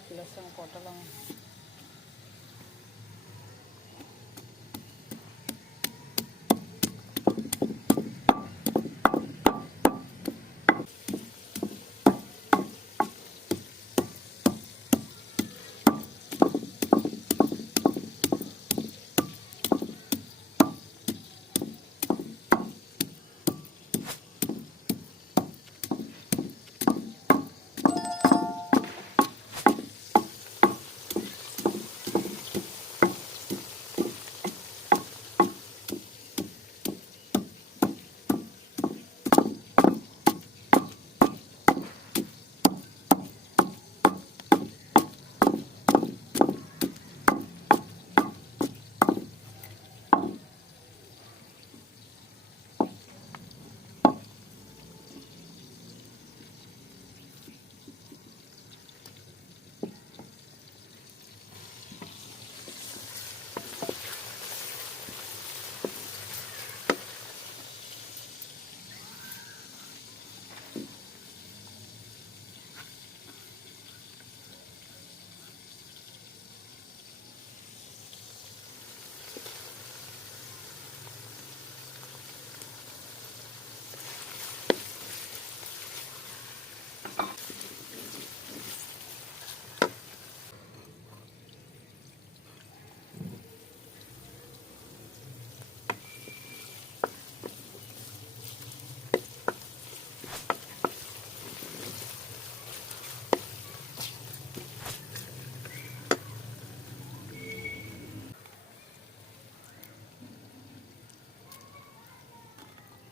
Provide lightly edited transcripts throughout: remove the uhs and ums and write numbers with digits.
ഇട്ടില്ല, കൊട്ടലാണ്.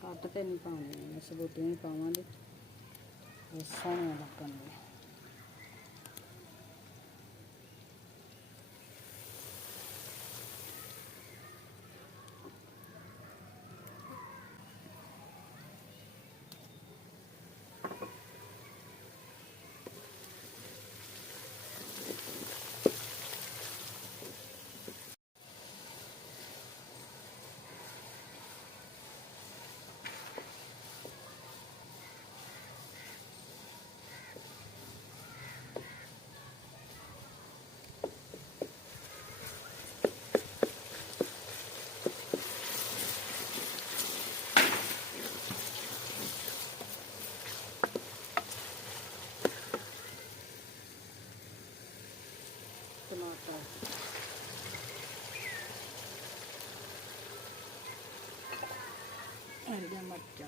ਕੱਟ ਤੇ ਨਹੀਂ ਪਾਉਣੀ, ਸਬੂਤੀ ਨਹੀਂ ਪਾਵਾਂਗੇ, ਸੋਹਣੇ ਲੱਗਣਗੇ। टमाटर, हरिया मिर्चा,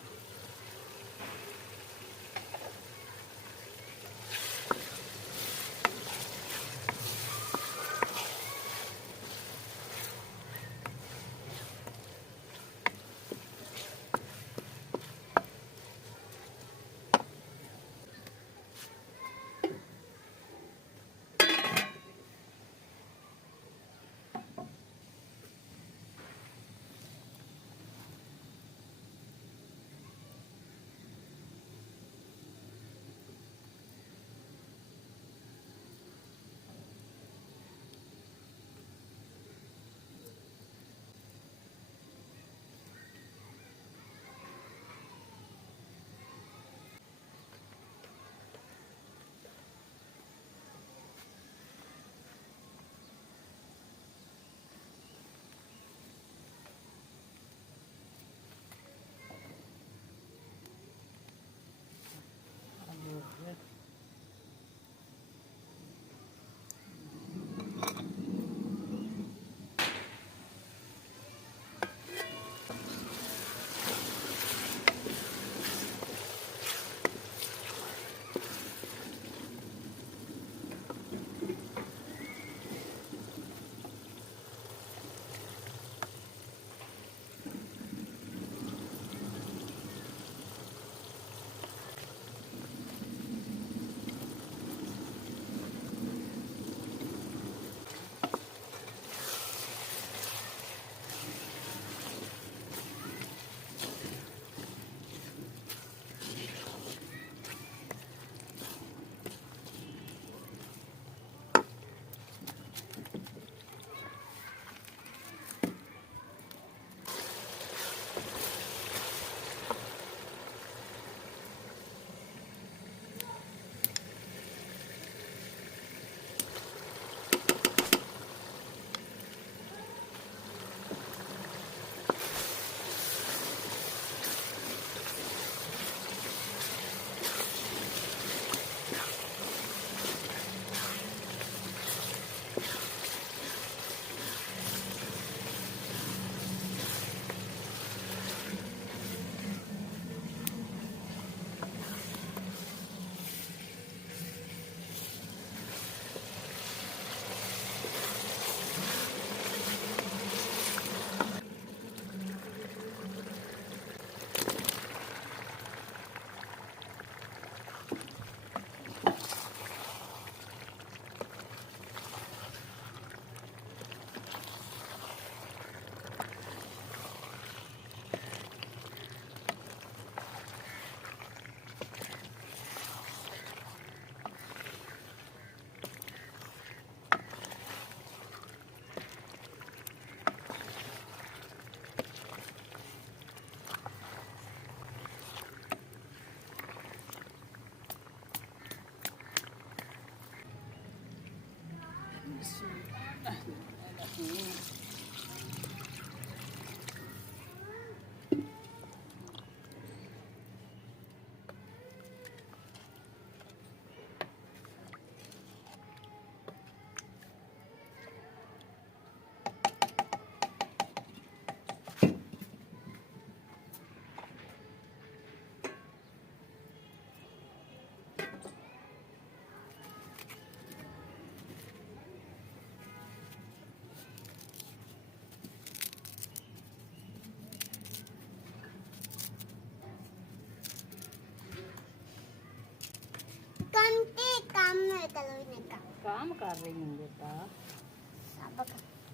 काम कर रही हूँ बेटा।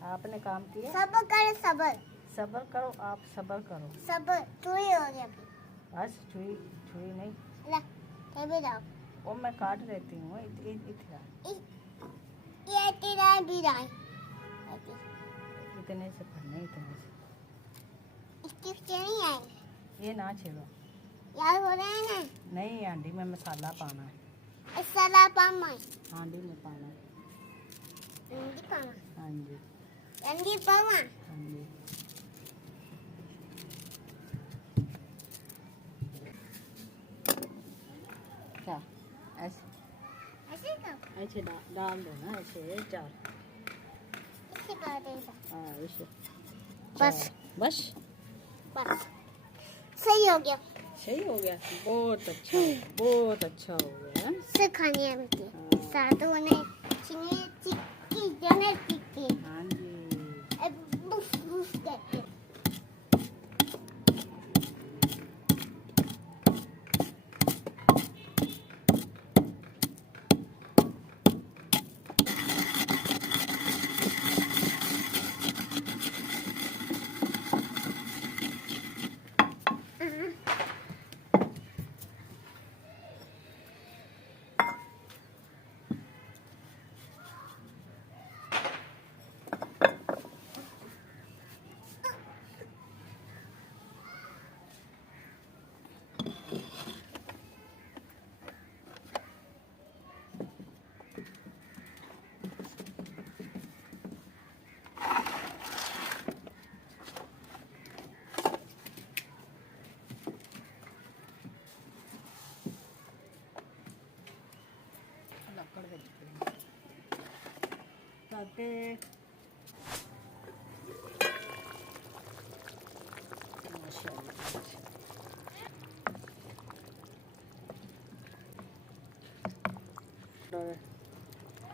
आपने काम किया? सबर करो, सबर सबर करो, आप सबर करो। सबर चुई हो गया। बस छुई छुई नहीं, ला टेबल दाओ। वो मैं काट देती हूँ। इतना ये तेरा भी दाई। इतने से पढ़ने, इतने से। इसकी नहीं आई। ये ना छेड़ो। यार हो रहा है ना। नहीं, हांडी में मसाला पाना है। मसाला पामा। हांडी में पाना है। रंगी पामा। हाँ जी, रंगी पामा। हाँ जी। क्या ऐसे ऐसे करो। ऐसे डाल दो ना, ऐसे चार। इसे कर देगा। हाँ ऐसे। बस बस बस सही हो गया। सही हो गया। बहुत अच्छा, बहुत अच्छा हो गया। से खानी है बेटी। हाँ। साधु ने चिनी चिक्की जने चिक्की। हाँ जी। अब बुफ बुफ करते। ताते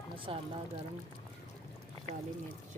मसाला गरम, काली मिर्च,